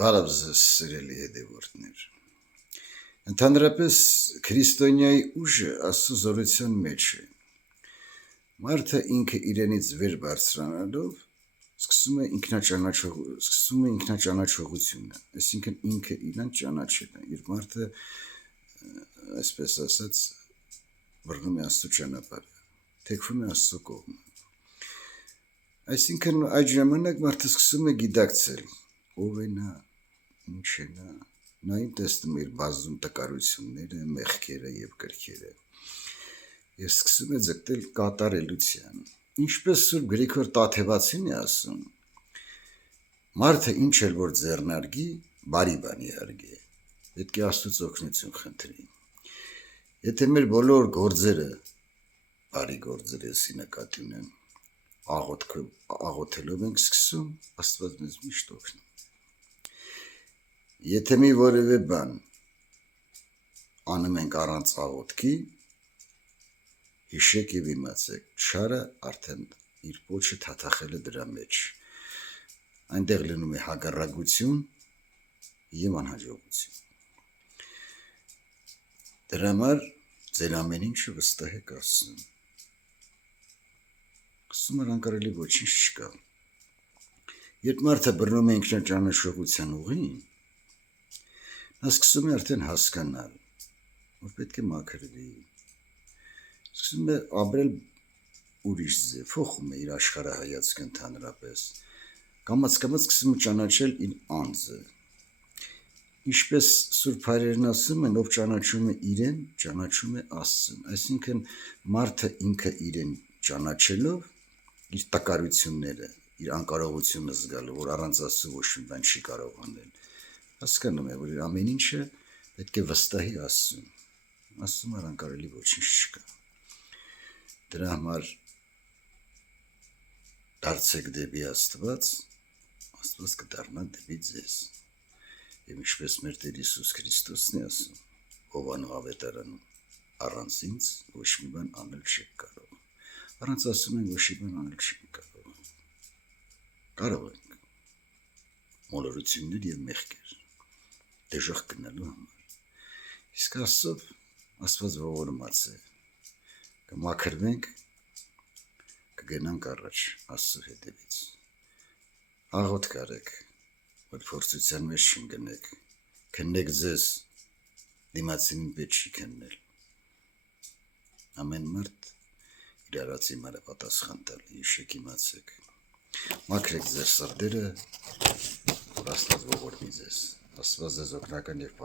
Բարև ձեզ սիրելի հետևորդներ։ Ընդհանրապես քրիստոնյայի ուժը Աստծո զորության մեջ է։ Մարդը ինքը իրենից վեր բարձրանալով սկսում է ինքնաճանաչողությունը, այսինքն ինքը իրան ճանաչելը, եւ մարդը այսպես ասած բռնում է Աստծո ճանապարհը, թեքվում է Աստծո կողմը։ Այսինքն այդ ժամանակ մարդը սկսում է գիտակցել ով է նա, ինչ է նա իմ տեսնում է իր բազում տկարությունները, մեղքերը եւ կրքերը եւ սկսում է ձգտել կատարելության։ Ինչպես Սուրբ Գրիգոր Տաթևացին է ասում, մարդը ինչ էլ որ ձեռնարկի, բարի բանի արգե, պետք է Աստծուց օգնություն խնդրի։ Եթե մեր բոլոր գործերը բարի գործերեսի նկատի ունեն, աղոթելով ենք սկսում, Աստված մեզ միշտ օգնում։ Եթե մի որևէ բան անում ենք առանց աղոթքի, հիշեք եւ իմացեք, չարը արդեն իր պոչը թաթախել է դրա մեջ։ Այնտեղ լինում է հակառակություն եւ անհաջողություն։ Դրա համար ձեր ամեն ինչը վստահեք Աստծուն։ Աստծո անկարելի ոչինչ չկա։ Երբ մարդը բռնում է ինքնաճանաչողության ուղին, նա սկսում է արդեն հասկանալ, որ պետք է մաքրվի, սկսում է ապրել ուրիշ ձև, փոխում է իր աշխարհայացքը ընդհանրապես, կամաց-կամաց սկսում է ճանաչել իր անձը։ Ինչպես Սուրբ Հայրերն ասում են, ով ճանաչում է իրեն, ճանաչում է Աստծուն, այսինքն մարդը ինքը իրեն ճանաչելով, իր տկարությունները, իր անկարողությունը զգալու, որ առանց Աստծո ոչ մի բան չի կարող անել, հասկանում է, որ իր ամեն ինչը պետք է վստահի Աստծուն։ Աստծո անկարելի ոչինչ չկա։ Դրա համար դարձեք դեպի Աստված, Աստված կդառնա դեպի ձեզ։ Եվ ինչպես մեր Տեր Հիսուս Քրիստոսն է ասում, ով անհավետարանում, առանց ինձ ոչ մի բան անել չեք կարող։ Առանց ասում են ոչ մի բան անել չենք կարող։ Կարող ենք մոլորություններ եւ մեղքեր դժոխք գնալու համար։ Իսկ Աստված ողորմած է։ Կմաքրվենք, կգնանք առաջ Աստծո հետևից։ Աղոթք արեք, որ փորձության մեջ չընկնեք, քննեք ձեզ, դիմացինին պետք չի քննել։ Ամեն մարդ իր արածի համար է պատասխան տալի, հիշեք իմացեք։ Մաքրեք ձեր սրտերը, որ Աստված ողորմի ձեզ։ Աստված ձեզ օգնական եւ